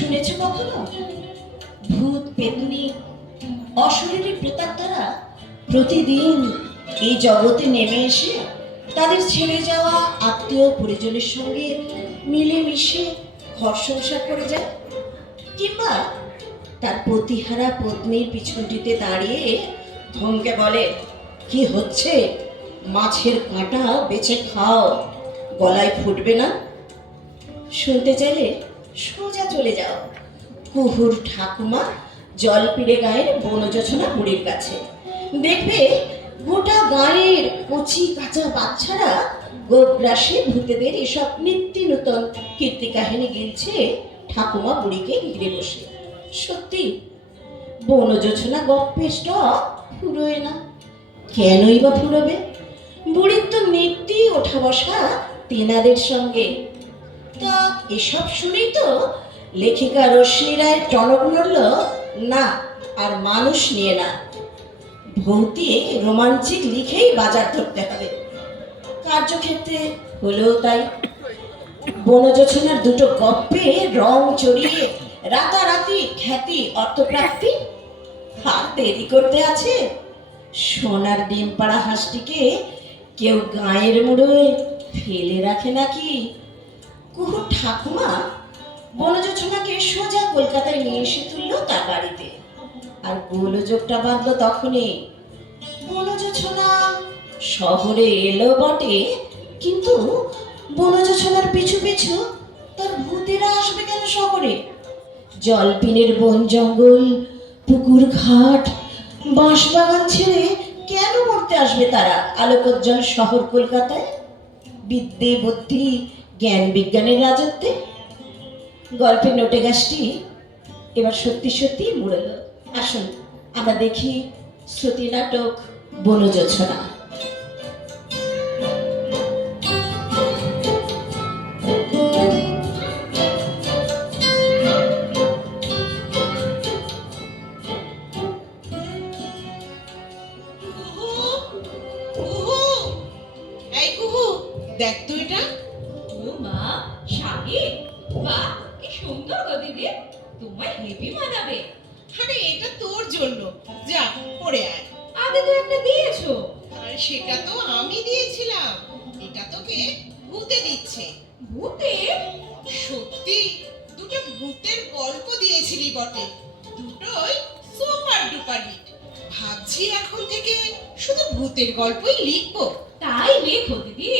শুনেছ কখনো ভূত পেতনি অশরীরী প্রেতাত্মারা প্রতিদিন এই জগতে নেমে এসে তাদের ছেড়ে যাওয়া আত্মীয় পরিজনের সঙ্গে মিলেমিশে ঘর সংসার করে যায়, কিংবা তার প্রতিহারা পত্নীর পিছনটিতে দাঁড়িয়ে ধমকে বলে, কি হচ্ছে, মাছের কাঁটা বেছে খাও, গলায় ফুটবে না? শুনতে চাইলে সোজা চলে যাও কুহুর ঠাকুমা জলপিড়ে গায়ের বনযোছনা বুড়ির কাছে। দেখবে গোটা গায়ের কচি কাঁচা বাচ্চারা গোগ্রাসে ভূতেদের এসব নিত্য নূতন কীর্তি কাহিনী গিলছে ঠাকুমা বুড়িকে ঘিরে বসে। সত্যি বনযোছনা গপ্পের স্টক ফুরোয় না। কেনই বা ফুরোবে? বুড়ির তো নিত্যি ওঠা বসা তেনাদের সঙ্গে। তা এসব শুনেই তো লেখিকা রশ্মি রায়ের টনক নড়ল, না আর মানুষ নিয়ে না, ভৌতিক রোমাঞ্চিক লিখেই বাজার ধরতে হবে। কার্যক্ষেত্রে হলেও তাই। বনযোছনার দুটো গপ্পে রং চড়িয়ে রাতারাতি খ্যাতি অর্থপ্রাপ্তি। আর দেরি করতে আছে? সোনার ডিম পাড়া হাঁসটিকে কেউ গায়ের মুড়োয় ফেলে রাখে নাকি? কুহুর ঠাকুমা বনযোছনাকে সোজা কলকাতায় নিয়ে এসে তুলল তার বাড়িতে। আর গোলযোগটা বাঁধলো তখনই। বনযোছনা শহরে এলো বটে, কিন্তু বনযোছনার পিছু পিছু তার ভূতেরা আসবে কেন শহরে? জলপিনের বন জঙ্গল, পুকুর ঘাট, বাঁশবাগান ছেড়ে কেন মরতে আসবে তারা আলোকোজ্জ্বল শহর কলকাতায়, বিদ্যে বুদ্ধি জ্ঞান বিজ্ঞানের রাজত্বে? গল্পের নোটে গাছটি এবার সত্যি সত্যি মুড়ল। আসুন আমরা দেখি শ্রুতি নাটক বনযোছনা। দেখ তো এটা। ও মা, শাড়ি! বাহ, কি সুন্দর গো দিদি, তোমায় হেভি মানাবে। আরে এটা তোর জন্য, যা পরে আয়। আগে তো একটা দিয়েছো। আর সেটা তো আমি দিয়েছিলাম, এটা তোকে ভূতে দিচ্ছে। ভূতে? সত্যি দুটো ভূতের গল্প দিয়েছিলি বটে, দুটোই সুপার ডুপার হিট। ভাবছি এখন থেকে শুধু ভূতের গল্পই লিখবো। তাই লেখো দিদি।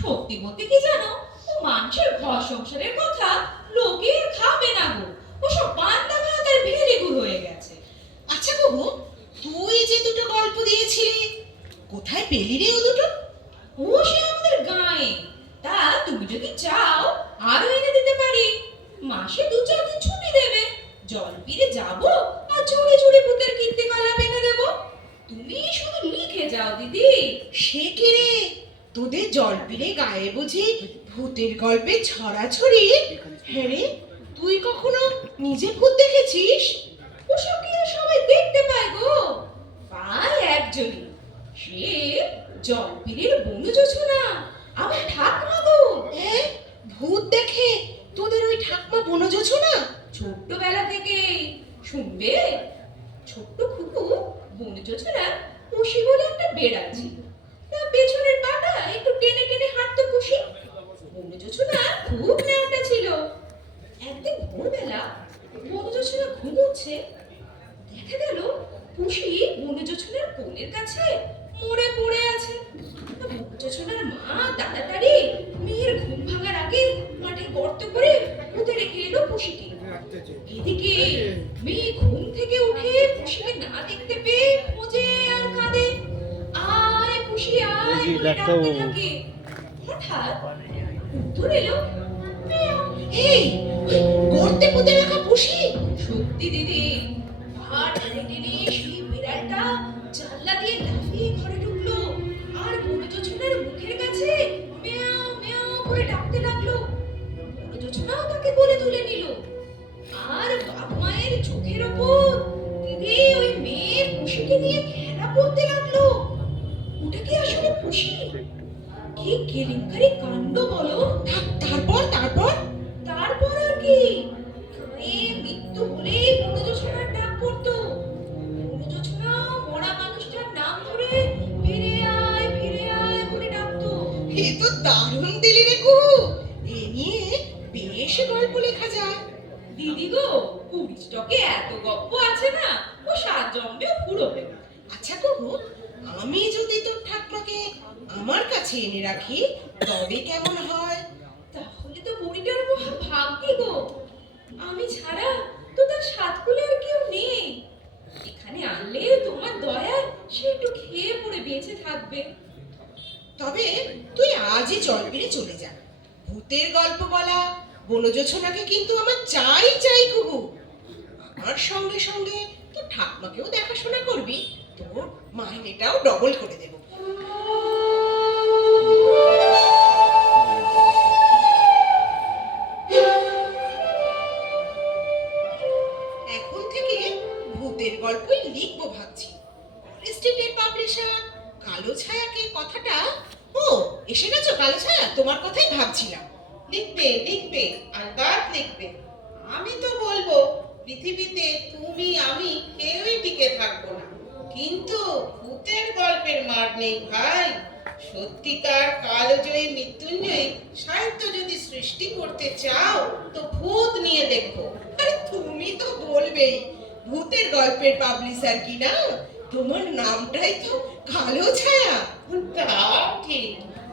সত্যি বলতে কি জানো, ও মানুষের ঘর সংসারের কথা লোকে খাবে না গো, ওসব পান্তা ভাতের ভেরি গুড় হয়ে গেছে। আচ্ছা বাবু, তুই যে দুটো গল্প দিয়েছিলি, কোথায় পেলি রে ও দুটো? ও সে আমাদের গায়ে। তা তুমি যদি চাও আরো এনে দিতে পারি। মাসে 2-4 দিন ছুটি দেবে, জলপিড়ে যাবো আর চুড়ি চুড়ি ভূতের কীর্তি কলাপ এনে দেবো। তুমি শুধু লিখে যাও দিদি। সে কি রে, তোদের জলপিড়ে গায়ে বুঝি ভূতের গল্পে ছড়াছড়ি? হ্যাঁ রে, তুই কখনো নিজে ভূত দেখেছিস? ওসব কি আর সবাই দেখতে পায় গো? পায় একজনই, সে জলপিড়ের বনযোছনা, আমার ঠাকুমা গো। হ্যাঁ, ভূত দেখে তোদের ওই ঠাকমা বনযোছনা? ছোট্টবেলা থেকে শুনবে। ছোট্ট খুকু বনযোছনার পুষি বলে একটা বেড়াল ছিল। তার পেছনের পাটা একটু টেনে টেনে হাঁটতো পুষি। বনযোছনা খুব ন্যাওটা ছিল। একদিন ভোরবেলা বনযোছনা ঘুমোচ্ছে, দেখা গেল পুষি বনযোছনার কোলের কাছে মরে পড়ে আছে। বনযোছনার মা তাড়াতাড়ি মেয়ের ঘুম ভাঙার আগে মাঠে গর্ত করে পুঁতে রেখে এলো পুষিকে। এদিকে মেয়ে ঘুম থেকে উঠে পুষিকে না দেখতে পেয়ে খোঁজে আর কাঁদে, আয় পুষি আয় বলে ডাকতে থাকে। হঠাৎ উত্তর এলো, মিয়াও। এই, গর্তে পুঁতে রাখা পুষি? সত্যি দিদি। আর টেনে টেনে সেই বিড়ালটা জানলা দিয়ে লাফিয়ে ঘরে ঢুকলো আর বনযোছনার মুখের কাছে মিয়াও মিয়াও করে ডাকতে লাগলো। বনযোছনাও তাকে কোলে তুলে নিল। আর বাপ মায়ের চোখের ওপর দিদি ওই মেয়ে পুষিকে নিয়ে খেলা করতে লাগলো। ওটা কি আসলে পুষি? কি কেলেঙ্কারি কাণ্ড বলো। তারপর? তারপর আর কি, গায়ে স্টকে এত গপ্প আছে না, ও সাত জন্মেও ফুরোবে না। আচ্ছা কুহু, আমি যদি তোর ঠাকুমাকে আমার কাছে এনে রাখি তবে কেমন হয়? তাহলে তো বুড়িটার মহা ভাগ্যি গো, আমি ছাড়া তো তার সাত কুলে আর কেউ নেই। এখানে আনলে তোমার দয়ায় সে একটু খেয়ে পড়ে বেঁচে থাকবে। তবে তুই আজই জলপিরে চলে যা। ভূতের গল্প বলা বনজোছনাকে কিন্তু আমার চাই চাই কুহু। আমার সঙ্গে সঙ্গে তোর ঠাকুমাকেও দেখাশোনা করবি, তোর মাইনেটাও ডবল করে দেব। এখন থেকে ভূতের গল্পই লিখবো ভাবছি। স্টেটের পাবলিশার কালো ছায়াকে কথাটা, ও এসে গেছো কালো ছায়া, তোমার কথাই ভাবছিলাম। লিখবে লিখবে আলবাত লিখবে। আমি তো বলবো পৃথিবীতে তুমি আমি কেউই টিকে থাকবো না, কিন্তু ভূতের গল্পের মার নেই ভাই। সত্যিকার কালজয়ী মৃত্যুঞ্জয়ী সাহিত্য যদি সৃষ্টি করতে চাও তো ভূত নিয়ে লেখো। আরে তুমি তো বলবেই, ভূতের গল্পের পাবলিশার কি না, তোমার নামটাই তো কালো ছায়া। তা ঠিক।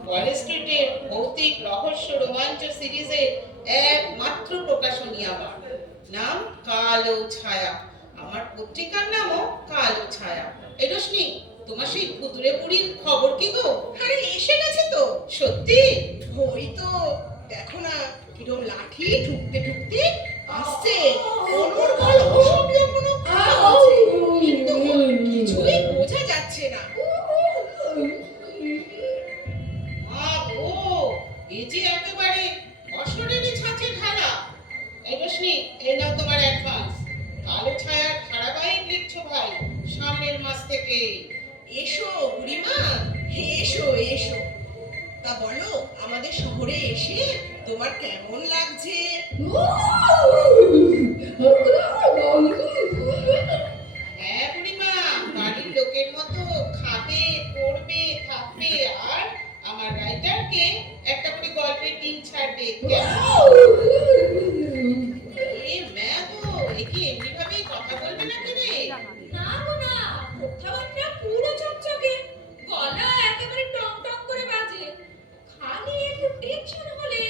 ওয়াল স্ট্রিটের ভৌতিক রহস্য রোমাঞ্চ সিরিজের একমাত্র প্রকাশনী আমার নাম কালো ছায়া। আমার পত্রিকার নামও কালো ছায়া। এই রোশনি, তোমার সেই ভুতুরে বুড়ির খবর কি গো? আরে এসে গেছে তো। সত্যি? ওই তো দেখো না কিরম লাঠি ঠুকতে ঠুকতে আসছে। অনর্গল অসভ্য কোনো কথা বলছে, কিন্তু কিছুই বোঝা যাচ্ছে না। মা গো, এ যে একেবারে অশরীরী ছাঁচে ঢালা। এই রোশনি, এই নাও তোমার অ্যাডভান্স। কালো ছায়ার ধারাবাহিক লিখছো ভাই সামনের মাস থেকে। এসো বুড়িমা, এসো এসো। তা বলো আমাদের শহরে এসে তোমার কেমন লাগছে? হ্যাঁ বুড়িমা, বাড়ির লোকের মতো খাবে পড়বে থাকবে, আর আমার রাইটারকে একটা করে গল্পের টিম ছাড়বে। এ ম্যা গো, এ কি এমনি ভাবেই কথা বলবে নাকি রে? না গো না, কথাবার্তা পুরো চকচকে, গলা একেবারে টং টং করে বাজে। খালি একটু টেনশন হলে,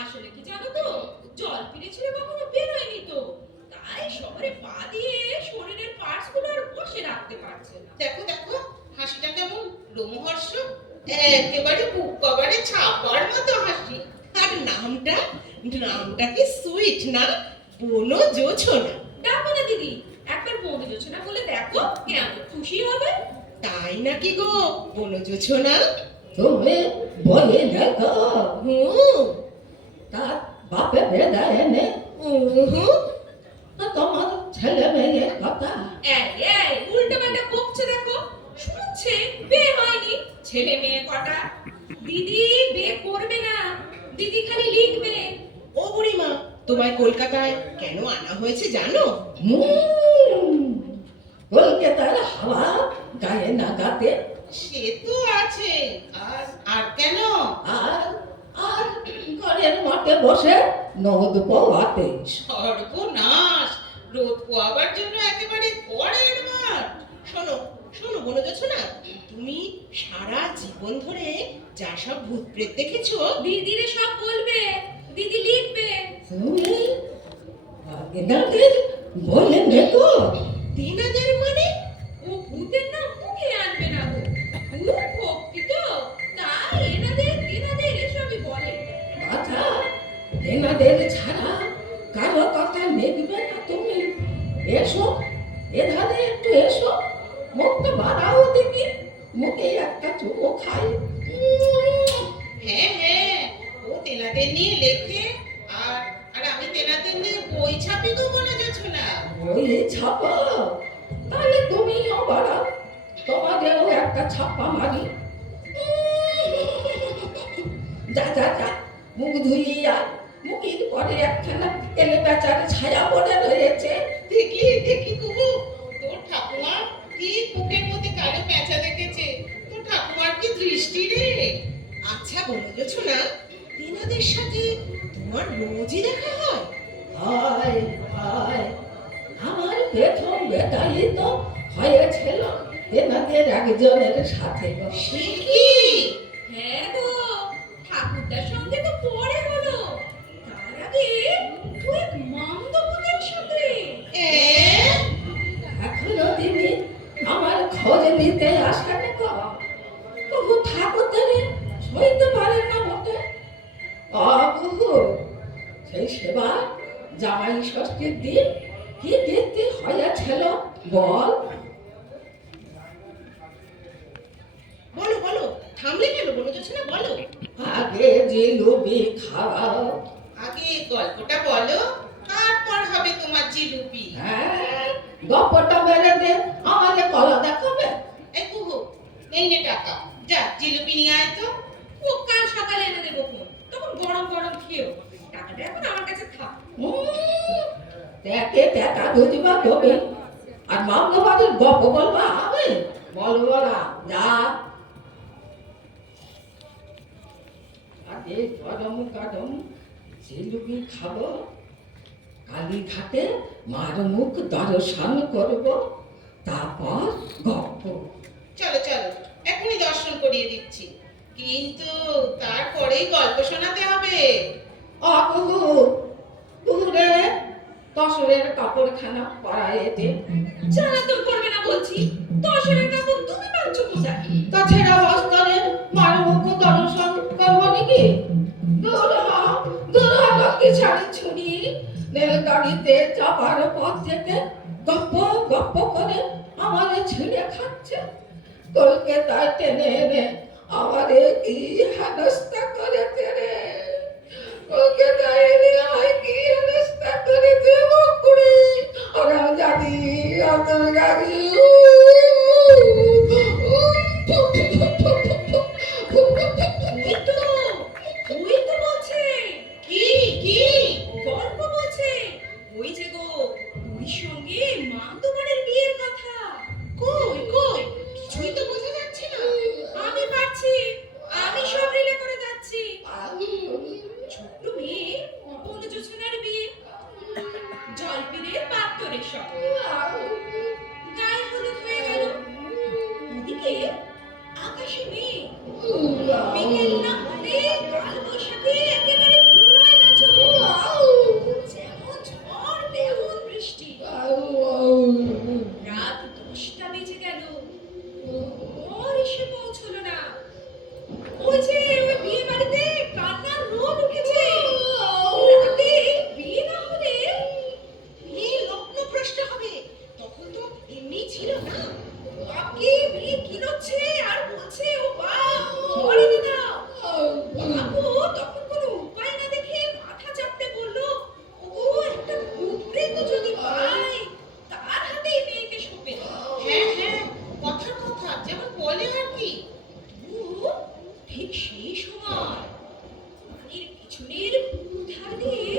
আসলে কি জানো তো, জল ফিরে ছিল কখনো বেরোয়নি তো, তাই শহরে পা দিয়ে শরীরের পার্টস গুলো আর বসে রাখতে পারছে না। দেখো দেখো, হাসিটা কেমন রোমহর্ষ, একেবারে বুক কভারে ছাপার মতো হাসি। আর নামটা কি সুইট না, বনজোছনা। ডাকো না দিদি, একবার বন্ধু যোচনা বলে দেখো কেমন খুশি হবে। তাই নাকি গো বনজোছনা? তুমি বলে দেখো হুম তার বাপে বেদা এনে হুম। তোমার ছেলে মেয়ের কথা এই এই উল্টো পাল্টা বকছে দেখো, শুনছে বিয়ে হয়নি, ছেলে মেয়ে কটা। দিদি বিয়ে করবে না, দিদি খালি লিখবে। ও বুড়িমা, তোমায় কলকাতায় কেন আনা হয়েছে জানো? কলকাতার হাওয়া গায়ে না গাতে সে তো আছে, আর আর কেন? আর আর ঘরের মাঠে বসে নগদ পাওয়াতে সর্বনাশ, রোদ পোয়াবার জন্য একেবারে ঘরের মাঠ। শোনো শোনো বনজোছনা, তুমি সারা জীবন ধরে যা সব ভূত প্রেত দেখেছো, দিদিরে সব বলবে, দিদি লিখবে। তুমি আগেদাদের বলে দেখো তিনাদের মানে? ও ভূতের নাম মুখে আনবে না গো, ভূত ভক্তি তো, তাই এনাদের এসবই বলে। কথা তেনাদের ছাড়া কারো কথা লিখবে না তুমি। এসো এধারে একটু এসো, মুখটা বাড়াও দেখি, মুখে একটা চুমো খাই। হ্যাঁ হ্যাঁ, ও তেনাদের নিয়ে লেখে, আর আর আমি তেনাদের নিয়ে বই ছাপি তো মনে যাচ্ছে না। ওই ছাপা, তাহলে তুমিও বাড়াও, তোমাদেরও একটা ছাপা মারি। যা যা যা, মুখ ধুইয়ে আয়, মুখের পরে একখানা তেলে বেচার ছায়া পড়ে রয়েছে। দেখলি দেখলি কুহু, তোর ঠাকুমা কি বুকের মধ্যে কালো পেঁচা দেখেছে। তোর ঠাকুমার কি দৃষ্টি রে। আচ্ছা বনজোছনা, তিনাদের সাথে তোমার রোজই দেখা হয়? হায় হায়, প্রথম বেতায়িত হয়েছিল তেনাদের একজনের সাথে গো। সে কি? হ্যাঁ গো, ঠাকুরদার সঙ্গে তো পরে হলো, তার আগে তুই মামদপুরের সাথে। এ? এখনো তিনি আমার খোঁজ নিতে আসেন গো। তবু ঠাকুরদের সইতে পারে না বটে। অবহু সেই সেবা জামাই ষষ্ঠীর দিন কি দেখতে হয়েছিল বল? বলো বলো, থামলে কেন বনজোছনা, বলো। আগে জিলুবি খাওয়াও। আগে গল্পটা বলো, তারপর হবে তোমার জিলুপি। হ্যাঁ, গপ্পটা মেরে দে, আমাদের কলা দেখাবে। এই কুহু, এই নে টাকা, যা জিলুপি নিয়ে আয় তো। ও কাল সকালে এনে দেবো ফোন, তখন গরম গরম খেয়েও। টাকাটা এখন আমার কাছে থাক। দেখে দেখা বুঝবা তবে আর মামলাবাদের গপ্প বলবা আমি বলবো না, যা। আগে গরম গরম জিলুপি খাবো, কালীঘাটে মার মুখ দর্শন করব, তারপর গপ্প। চলো চলো, এখনই দর্শন করিয়ে দিচ্ছি, কিন্তু তারপরেই গল্প শোনাতে হবে। অকুহু কুহুরে তসরের কাপড়খানা পরায়ে দে। জ্বালাতন করবে না বলছি, দশের কাপড় তুমি পাচ্ছ কোথায়? তাছাড়া বস্তারে মার মুখ দর্শন করবো নাকি? লক্ষ্মী ছাড়ি ছুরি রেলগাড়িতে চাপার পথ থেকে গপ্প গপ্প করে আমারে ছিঁড়ে খাচ্ছে। কলকাতায় টেনে এনে আমারে কি হেনস্থা করেছে রে, কলকাতায় এনে আমায় কি হেনস্থা করেছে বকুড়ি। আর আমি জানি আমার গাড়ি ওই তো বলছে, কি কি? গল্প বলছে। ওই যে গো, ওই সঙ্গে মামদোবাড়ির বিয়ের কথা। কই কই, কিছুই তো বোঝা যাচ্ছে না। আমি পারছি, আমি সব রিলে করে যাচ্ছি। ছোট্ট মেয়ে বনজোছনার বিয়ে, জলপিনের পাত্তরের সঙ্গে। গায়ে হলুদ হয়ে গেল, ওদিকে আকাশে মেঘ। বিকেল না হলে কাল বৈশাখে একেবারে প্রলয় নাচন। যেমন ঝড় তেমন বৃষ্টি। রাত 10টা বেজে গেল, আর এসে পৌঁছলো না। ওই যে ওই বিয়ে বাড়িতে কান্নার রোদ উঠেছে। রাতে বিয়ে না হলে মেয়ে লগ্নভ্রষ্ট হবে, তখন তো এমনি ছিল না। বাকি মেয়ে কিনোচ্ছে আর বলছে ও বাপ ঘরে এনে দাও। বাবু তখন কোনো উপায় না দেখে মাথা চাপতে বললো, ও একটা ভূতপ্রেত যদি পায় তার হাতেই মেয়েকে সঁপে দাও। হ্যাঁ হ্যাঁ, কথার কথা যেমন বলে আর কি। তবু ঠিক সেই সময় বাড়ির পিছনের পুকুর ধার দিয়ে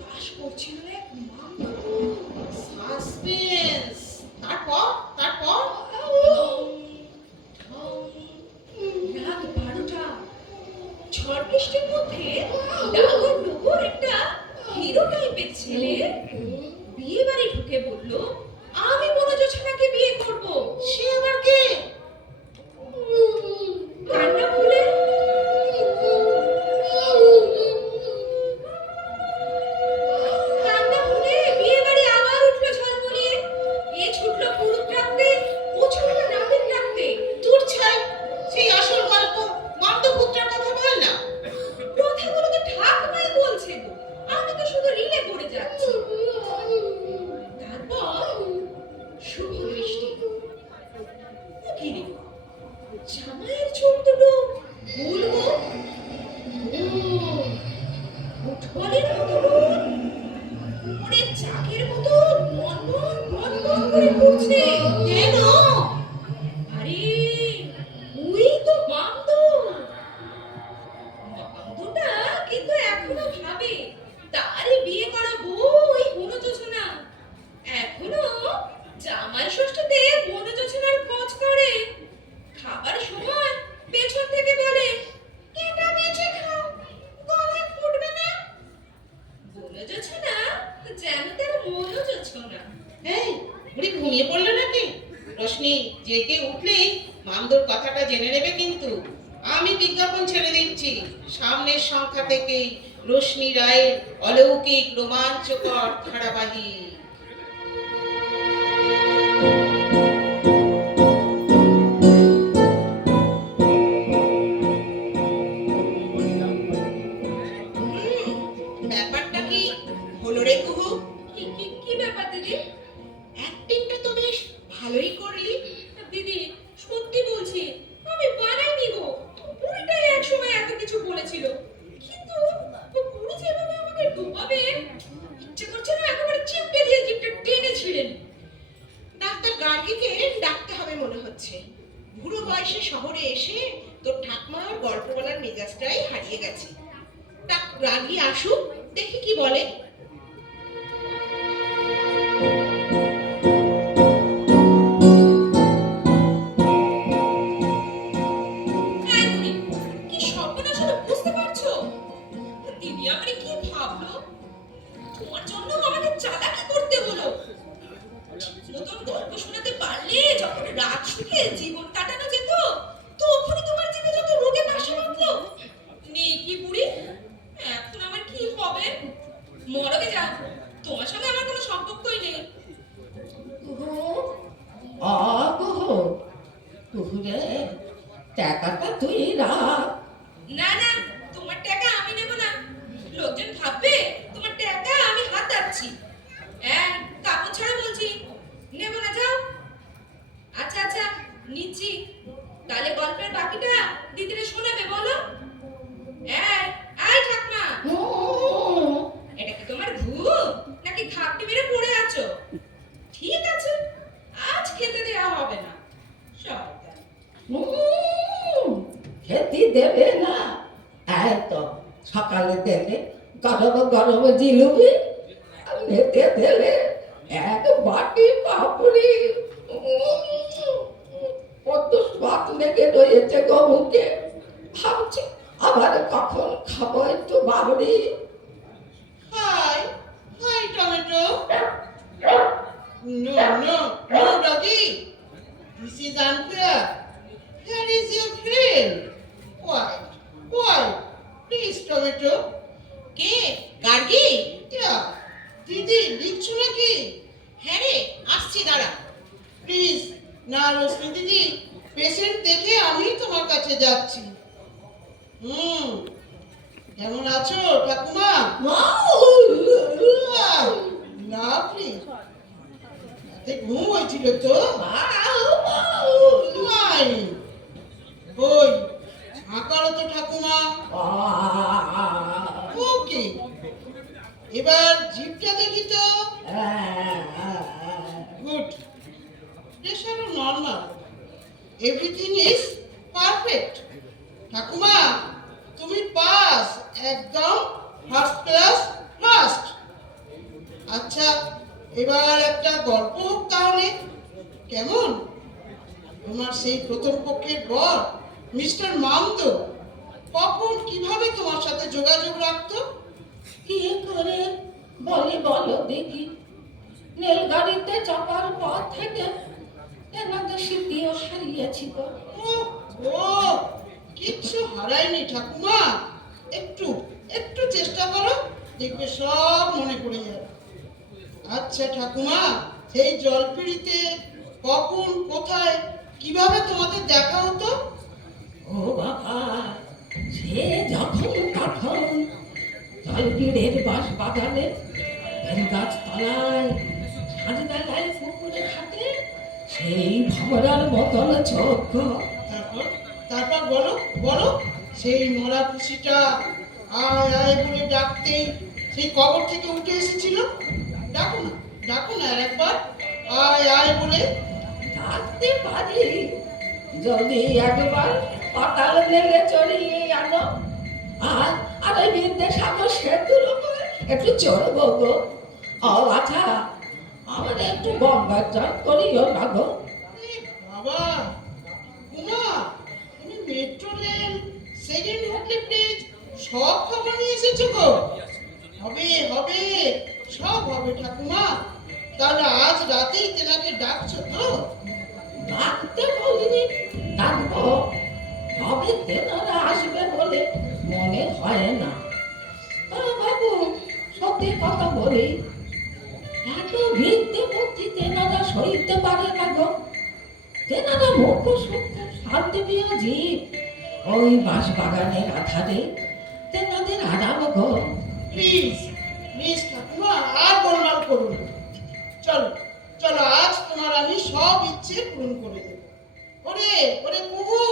বাস করছিল এক মামদপুর। সাসপেন্স। তারপর তারপর রাত 12টা, ঝড় বৃষ্টির মধ্যে ডাগর ডুগর একটা হিরো টাইপের ছেলে বিয়ে বাড়ি ঢুকে বলল, আমি বনজোছনাকে বিয়ে করব। সে আবার কে? কান্না ভুলে কান্না ভুলে বিয়ে বাড়ি আবার উঠলো ঝলমলিয়ে। এ ছুটলো পুরুত রাখতে, ও ছুটলো নাপিত রাখতে। দূর ছাই, সেই আসল গল্প মন্দপুত্রের কথা বল না। কথাগুলো তো ঠাকুমাই বলছে গো, আমি তো শুধু রিলে করে যাচ্ছি। তারপর শুভ দৃষ্টি। ও কি রে, জামাইয়ের চোখ দুটো বলবো উঠবলের মতো রোদ, ওরে চাকের মতো বনবন বনবন করে পড়ছে। কেন? আরে ওই তো মামদো। মামদোটা কিন্তু এখনো ভাবে তারই বিয়ে করা বউ ওই বনজোছনা। এখনো জামাই ষষ্ঠীতে বনজোছনার খোঁজ করে। খাবার সময় পেছন থেকে বলে, এটা বেঁচে খাও, গলায় ফুটবে না। বনজোছনা যেন তার মনোজোছনা। এই বুড়ি ঘুমিয়ে পড়লো নাকি? রোশনি জেগে উঠলেই মামদোর কথাটা জেনে নেবে কিন্তু। আমি বিজ্ঞাপন ছেড়ে দিচ্ছি, সামনের সংখ্যা থেকেই রোশনি রায়ের অলৌকিক রোমাঞ্চকর ধারাবাহিক। ব্যাপারটা কি হলো রে কুহু? কি ব্যাপার দিদি? অ্যাক্টিংটা তো বেশ ভালোই করলি। দিদি সত্যি বলছি, আমি বানাইনি গো। বুড়িটাই এক সময় এত কিছু বলেছিল, কিন্তু বুড়ি যেভাবে আমাকে ডুবাবে, ইচ্ছে করছে না একেবারে চিপকে দিয়ে জিপটা টেনে ছিঁড়েন। ডাক্তার গার্গীকে ডাকতে হবে মনে হচ্ছে। বুড়ো বয়সে শহরে এসে তোর ঠাকমার গল্প বলার মেজাজটাই হারিয়ে গেছে। ডাক গার্গী আসুক, দেখি কি বলে। হ্যাঁ দিদি, কি সর্বনাশ হলো বুঝতে পারছো? দিদি আমারে কি ভাবলো? তোমার জন্য আমাকে চালাকি করতে হলো। নতুন গল্প শোনাতে পারলে যখন রাত শুকিয়ে জীবন কাটানো যেত, তখনই তোমার জীবে যত রোগে বাসা বাঁধলো। নেই কি বুড়ি, এখন আমার কি হবে? মরবে যাও, তোমার সঙ্গে আমার কোনো সম্পর্কই নেই। কুহু, কুহু, কুহু রে, টাকাটা তুই রাখ। না না, তোমার টাকা আমি নেব না। লোকজন ভাববে তোমার টাকা আমি হাতাচ্ছি। কাপড় ছাড়া বলছি, নেব না, যাও। আচ্ছা আচ্ছা, নিচ্ছি। তাহলে গল্পের বাকিটা দিদিরে শোনাবে বলো। আয় ঠাকমা, এটা কি তোমার ঘুম নাকি ঘাপটি মেরে পড়ে আছো? ঠিক আছে, আজ খেতে দেওয়া হবে না। শয়তান। খেতে দেবে না? তো সকালে দেবে গরম গরম জিলুবি, আর মেতে দেবে এক বাটি পাপড়ি। কত স্বাদ লেগে রয়েছে গো মুখে। ভাবছি আবার কখন খাবো একটু বাবড়ি। হাই হাই tomato. No, no, no, doggy. This is unfair. Here is your friend. Why? Why? Please, tomato. K? Gargi? Yeah. দিদি লিখছো নাকি? হ্যাঁ রে, আসছি দাঁড়া। প্লিজ না রশ্মি দিদি, পেশেন্ট দেখে আমি তোমার কাছে যাচ্ছি। কেমন আছো ঠাকুমা? লাভলি। রাতে ঘুম হয়েছিল তো? নাই। ওই আঁকারো তো ঠাকুমা। ওকে, এবার জিভটা দেখি তো। গুড, প্রেশারও নর্মাল, এভরিথিং ইজ পারফেক্ট। ঠাকুমা তুমি পাস, একদম ফার্স্ট ক্লাস ফার্স্ট। আচ্ছা এবার একটা গল্প হোক তাহলে, কেমন? তোমার সেই প্রথম পক্ষের বর মিস্টার মামদো কখন কিভাবে তোমার সাথে যোগাযোগ রাখতো? কি করে বলে বলো দেখি। রেলগাড়িতে চাপার পর থেকে এনাদের স্মৃতিও হারিয়েছি গো। ও কিচ্ছু হারায়নি ঠাকুমা, একটু একটু চেষ্টা করো, দেখবে সব মনে পড়ে যাবে। আচ্ছা ঠাকুমা, সেই জলপিড়িতে কখন কোথায় কিভাবে তোমাদের দেখা হতো? ও বাবা, সে যখন তখন জলপিড়ের বাঁশ বাগানে, বেলগাছ তলায়, সাজবেলায় পুকুরে ঘাটে, সেই ভমরার মতন চোখ গো। তারপর তারপর বলো বলো, সেই মরা খুশিটা আয় আয় বলে ডাকতেই সেই কবর থেকে উঠে এসেছিল। ডাকো না, ডাকো না আর একবার, আয় আয় বলে। ডাকতে পারি, যদি একবার পাতাল নেলে চড়িয়ে আনো, আর ওই বিদ্যাসাগর সেতুর উপরে একটু চড়বো গো। ও আচ্ছা, আমার একটু গঙ্গার জল করিও না গো। এ বাবা, উমা, তুমি metro rail, second Hooghly bridge সব খবর নিয়ে এসেছো গো। হবে হবে, সব হবে ঠাকুমা। তাহলে আজ রাতেই তেনাকে ডাকছো তো? ডাকতে বলিনি, ডাকবো, তবে তেনারা আসবে বলে মনে হয় না। বাবু, সত্যি কথা বলি, এত ভিত্তি বুদ্ধি তেনারা সইতে পারে না গো। তেনারা মুখ সূক্ষ্ম শান্তিপ্রিয় জীব। ওই বাঁশবাগানের আধারে তেনাদের আরাম গো। প্লিজ প্লিজ ঠাকুমা, আর গোলমাল করুন না। চলো চলো, আজ তোমার আমি সব ইচ্ছে পূরণ করে দেবো। ওরে ওরে কুহু,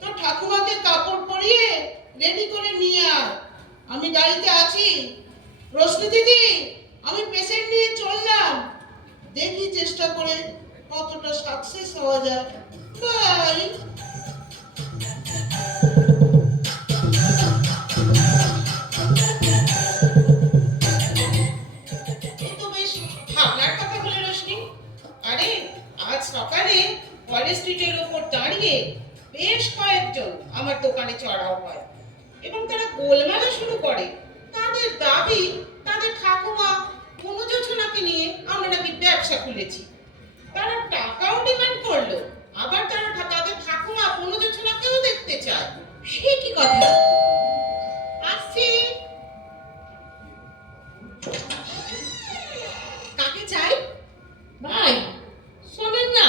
তো ঠাকুমাকে কাপড় পরিয়ে রেডি করে নিয়ে আয়, আমি গাড়িতে আছি। রশ্মি দিদি, আমি পেশেন্ট নিয়ে চললাম, দেখি চেষ্টা করে কতটা সাকসেস হওয়া যায়। বাই। এই তো বেশ ভাবনার কথা বলে রোশনি। আরে আজ সকালে কলেজ স্ট্রিটের ওপর দাঁড়িয়ে বেশ কয়েকজন আমার দোকানে চড়াও হয় এবং তারা গোলমালা শুরু করে। তাদের দাবি তাদের ঠাকুমা অনুযোজনাকে নিয়ে আমরা নাকি ব্যবসা খুলেছি। তারা টাকাও ডিমান্ড করলো, আবার তারা তাদের ঠাকুমা অনুযোজনাকেও দেখতে চায়। সে কি কথা? আসছি। কাকে চাই? ভাই শোনেন না,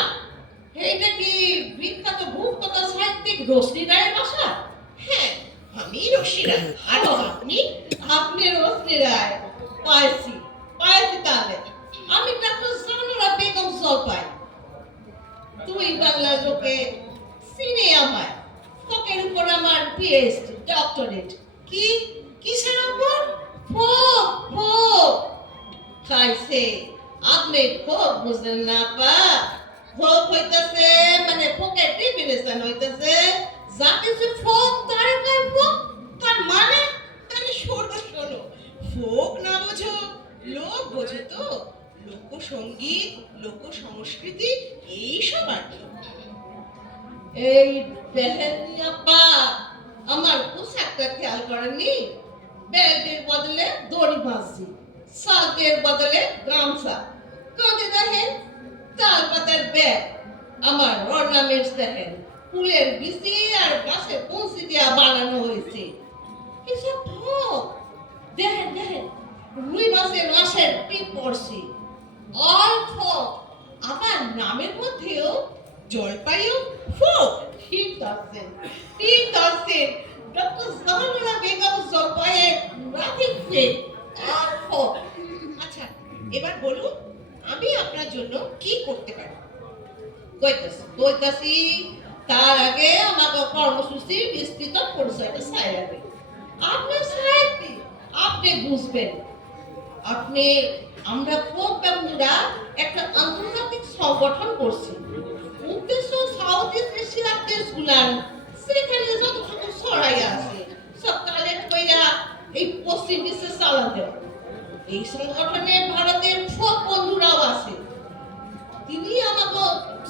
এইটা কি বিখ্যাত ভূতকথা সাহিত্যিক রশ্মি রায়ের বাসা? হ্যাঁ, আমি রশিরা। আর আপনি? আপনি রশ্মি রায়? পাইছি পাইছি। তাহলে আমি ডাক্তার জানুরা বেগম জলপাই। তুই বাংলা লোকে চিনে আমায়, ত্বকের উপর আমার পিএইচডি, ডক্টরেট। কি কিসের ওপর? ফোক ফোক খাইছে। আপনি ফোক বুঝলেন না পা? ফোক হইতাছে মানে ফোকের ডেফিনেশন হইতাছে যা কিছু ফোক তার কয় ফোক। তার মানে? তাহলে শোনো শোনো, ফোক না বোঝো, লোক বোঝো তো। লোকসঙ্গীত, লোক সংস্কৃতি, এইসব আর কি। এই দেখেন আপা, আমার পোশাকটা খেয়াল করেননি? ব্যাগের বদলে দড়ি বাঁধছি, শার্টের বদলে গামছা, কাঁধে দেখেন তাল পাতার ব্যাগ, আমার অর্নামেন্টস দেখেন ফুলের বিচি আর গাছের কঞ্চি দিয়া বানানো হয়েছে। এসব ঠক। দেখেন দেখেন রুই মাছের রসের টিপ পড়ছি, অল ঠক। আমার নামের মধ্যেও জলপাইও ফোক। ঠিক আছেন, ঠিক আছেন। ডক্টর জাহানুরা বেগম জলপাইয়ের রাতে ফেক আর ফক। আচ্ছা, এবার বলুন আমি আপনার জন্য কি করতে পারি? কইতাছি তার আগে আমাকে কর্মসূচি বিস্তৃত পরিচয়টা ছাইরা দেন। আপনি সাহিত্যি, আপনি বুঝবেন। আপনি আমরা ফোক ব্যান্ডরা একটা আন্তর্জাতিক সংগঠন করছি। উদ্দেশ্য সাউথ ইস্ট এশিয়ার দেশগুলার সেখানে যতটুকু ছড়াই আছে সব কালেক্ট কইরা এই পশ্চিম বিশ্বে চালান দেওয়া। এই সংগঠনে ভারতের ফোক বন্ধুরাও আছে, তিনি আমাকে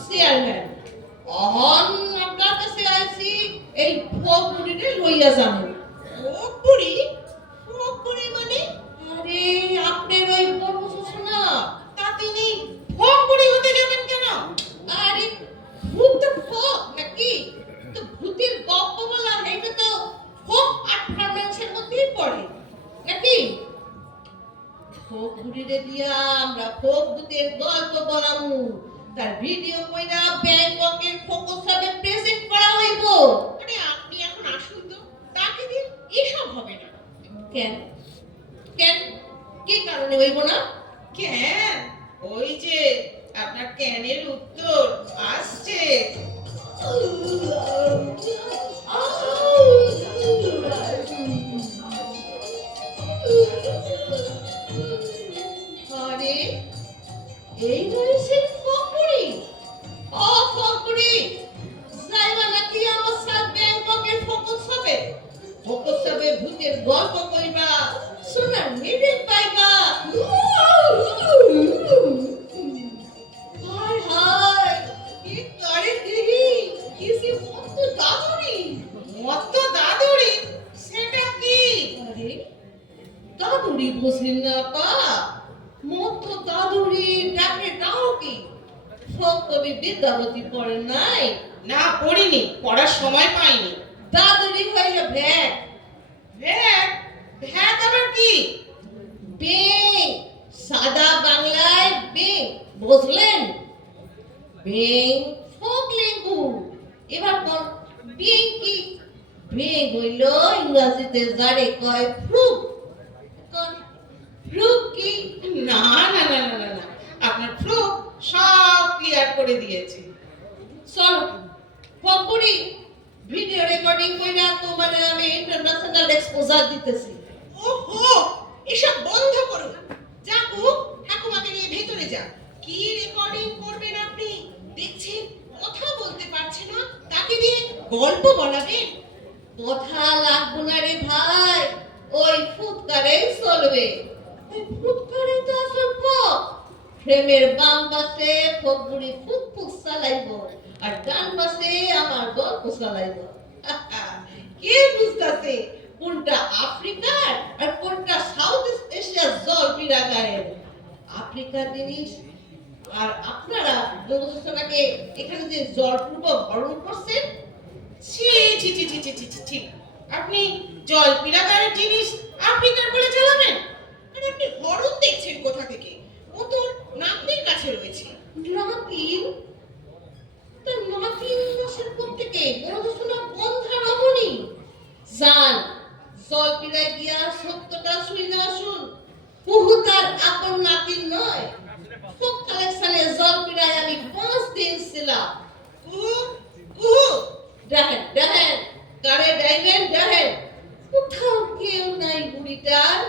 চেয়ারম্যান। অহন আপনার কাছে আইছি এই ফোক বুড়িরে লইয়া যাবেন। ফোক বুড়ি? ফোক বুড়ি মানে? আরে আপনার ওই বড় শোনা, তা তিনি ফোক বুড়ি হতে যাবেন কেন? আরে ভূত তো ফোক নাকি? তো ভূতের গল্প বলা এটা তো ফোক পারফরম্যান্সের মধ্যেই পড়ে নাকি? ফোক বুড়িরে দিয়া আমরা ফোক ভূতের গল্প বলামু, তার ভিডিও কইরা ব্যাংককের ফোকাস হবে প্রেজেন্ট করা হইব। আরে আপনি এখন আসুন তো, তাকে দিন, এসব হবে না। কেন কেন কি কারণে হইব না? কেন? ওই যে আপনার ক্যানের উত্তর আসছে। আরে এই রয়েছে ফকরি। ও ফকরি, যাইবা নাকি আমার সাথে ব্যাংককের ফোকাস হবে? ফোকাস হবে ভূতের গল্প কইবা, শোনার মিটিং পাইবা। হায় হায়, কি করে দিহি কিসি মত দাদুরি। মত দাদুরি? সেটা কি? আরে দাদুরি বুঝলেন না পা? মত দাদুরি ডাকে ফোক কবি বিদ্যাবতী পড়েন নাই? না, পড়িনি, পড়ার সময় পাইনি। দাদুরি হইল ভ্যাক। ভ্যাক? ভ্যাক আবার কি? বিং, সাদা বাংলায় বিং, বুঝলেন? Being folk language. এবার কোন বিং কি? বিং হইল ইংরেজিতে যারে কয় ফ্লুক। কোন ফ্লুক কি? না না না না না না, আপনার ফ্লু সব ক্লিয়ার করে দিয়েছে। চলো ফকবুড়ি, ভিডিও রেকর্ডিং কইরা তোমার আমি ইন্টারন্যাশনাল এক্সপোজার দিতেছি। ওহো, এসব বন্ধ করুন। যাকু, ঠাকুমাকে নিয়ে ভেতরে যান। কি রেকর্ডিং করবেন আপনি? দেখছেন কথা বলতে পারছে না, তাকে দিয়ে গল্প বলাবেন? কথা লাগবো না রে ভাই, ওই ফুৎকারেই চলবে। ওই ফুৎকারে তো আসল ফক। ফ্রেমের বাম পাশে ফকবুড়ি ফুৎফুক চালাইব, আর ডান পাশে আমার গল্প চালাইব। কে বুঝতাছে কোনটা আফ্রিকার আর কোনটা সাউথ এশিয়ার জল পিড়া গায়ের? আফ্রিকার জিনিস। আর আপনারা যোগসূচনাকে এখানে যে জলপূর্বক বরণ করছেন, ছি ছি ছি ছি ছি ছি ছি ছি। আপনি জল পিরাগারের জিনিস আফ্রিকার বলে চালাবেন? আর আপনি হরণ দেখছেন কোথা থেকে? ও তোর নাতনির কাছে রয়েছে। নাতিন? তা নাতিন রসের প্রত্যেকে যোগসূচনা বন্ধা রমণী। যান, জল পিড়ায় গিয়া সত্যটা শুইনা আসুন। কুহু তার আপন নাতিন নয়। ফোক কালেকশনে জল পিড়ায় আমি 5 দিন ছিলাম। কুহু, কুহু, দেখেন দেখেন, কারে ডাইবেন দেখেন। কোথাও কেউ নাই বুড়িটার।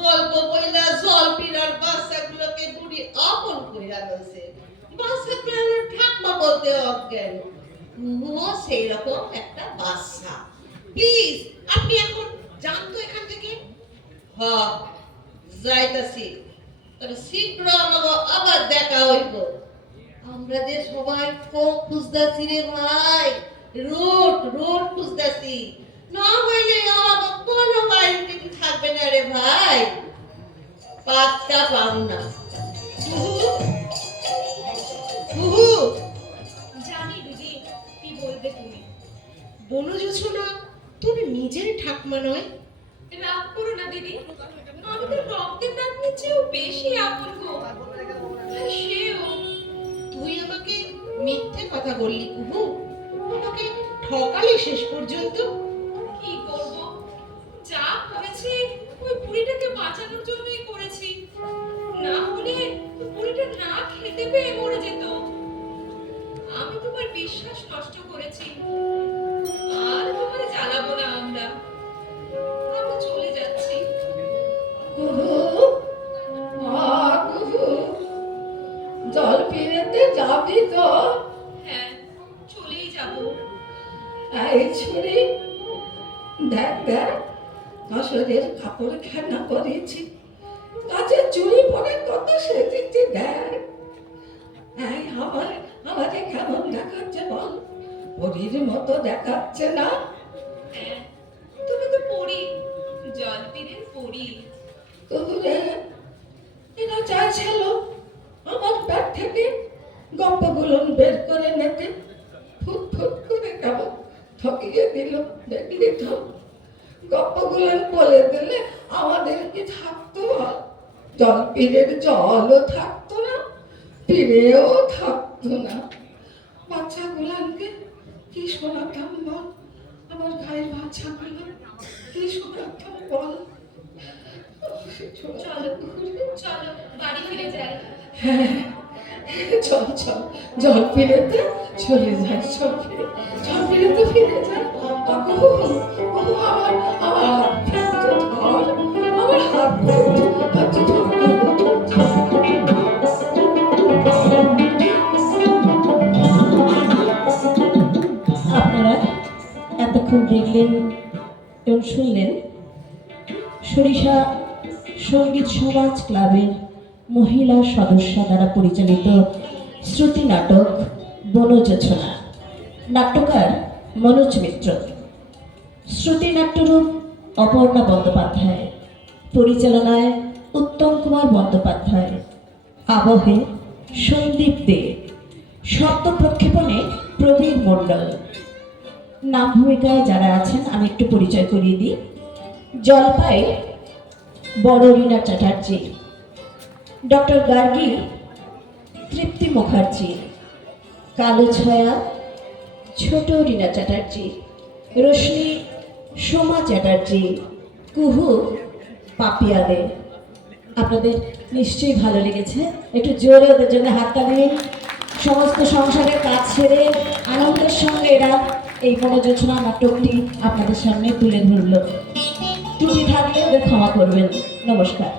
গল্প বইলা জল পিড়ার বাচ্চাগুলোকে বুড়ি আপন কইরা লইছে। বাচ্চাগুলো ঠাকমা বলতে অজ্ঞান। কুহুও সেই রকম একটা বাচ্চা। প্লিজ আপনি এখন যান তো এখান থেকে। হ, যাইতাছি। তবে শীঘ্র আমাকে আবার দেখা হইব। আমরা যে সবাই ফোক খুঁজতাছি রে ভাই, রুট রুট খুঁজতাছি। না হইলে আমাকে কোনো আইডেন্টি থাকবে না রে ভাই। পাত্তা পাও না। কুহু, কুহু, জানি দিদি কি বলবে তুমি। বনজোছনা তোর নিজের ঠাকমা নয়? রাগ করো না দিদি, আমি তো রক্তের নাতনির চেয়েও বেশি আপন গো। আর সেও তুই আমাকে মিথ্যে কথা বললি কুহু। আমাকে ঠকালি শেষ পর্যন্ত। কি করব, যা করেছি ওই বুড়িটাকে বাঁচানোর জন্যই করেছি। না হলে বুড়িটা না খেতে পেয়ে মরে যেত। আমি তোমার বিশ্বাস নষ্ট করেছি, আর তোমার জ্বালাবো না আমরা। আমি চলে যাচ্ছি। কুহু, কুহু, জল পিড়েতে যাবি তো? হ্যাঁ, চলেই যাবো। এই ছুরি, দেখ দেখ, কাসরের কাপড় খানা পরেছি, কাছে চুড়ি পরে কত সেজেছি দেখ। এই আমাকে কেমন দেখাচ্ছে বল? পরীর মতো দেখাচ্ছে না? হ্যাঁ, তুমি তো পড়ি, জল তীরের পড়ি। তোরে এরা চাইছিল আমার ব্যাগ থেকে গপ্পগুলো বের করে নিতে। ফুট ফুট করে কেমন ঠকিয়ে দিল, দেখলি তো? গপ্পগুলো বলে দিলে আমাদের কি থাকতো? জল পীরের জলও থাকতো না, পীরেও থাকতো না। বাচ্চাগুলাকে কি শোনাতাম বল? আমার গায়ের বাচ্চাগুলো কি শোনাতাম বল? চলো চলো, বাড়ি ফিরে যাই। হ্যাঁ, চল চল, জল ফিরেতে চলে যাই। জল ফিরেতে ফিরে যাই। আমার হাত ধর, আমার হাত আপনারা এতক্ষণ দেখলেন এবং শুনলেন সরিষা সঙ্গীত সমাজ ক্লাবের মহিলা সদস্য দ্বারা পরিচালিত শ্রুতি নাটক বনযোছনা। নাট্যকার মনোজ মিত্র, শ্রুতি নাট্যরূপ অপর্ণা বন্দ্যোপাধ্যায়, পরিচালনায় উত্তম কুমার বন্দ্যোপাধ্যায়, আবহে সন্দীপ দে, শব্দ প্রক্ষেপণে প্রবীর মণ্ডল। নাম ভূমিকায় যারা আছেন আমি একটু পরিচয় করিয়ে দিই। জলপাই বড় রীনা চ্যাটার্জি, ডক্টর গার্গী তৃপ্তি মুখার্জি, কালো ছয়া ছোট রীনা চ্যাটার্জি, রোশনি সোমা চ্যাটার্জি, কুহু পাপিয়া দে। আপনাদের নিশ্চয়ই ভালো লেগেছে, একটু জোরে ওদের জন্য হাততালি দিন। সমস্ত সংসারের কাজ সেরে আনন্দের সঙ্গে এরা এই বনযোজনা নাটকটি আপনাদের সামনে তুলে ধরল। ত্রুটি থাকলে ওদের ক্ষমা করবেন। নমস্কার।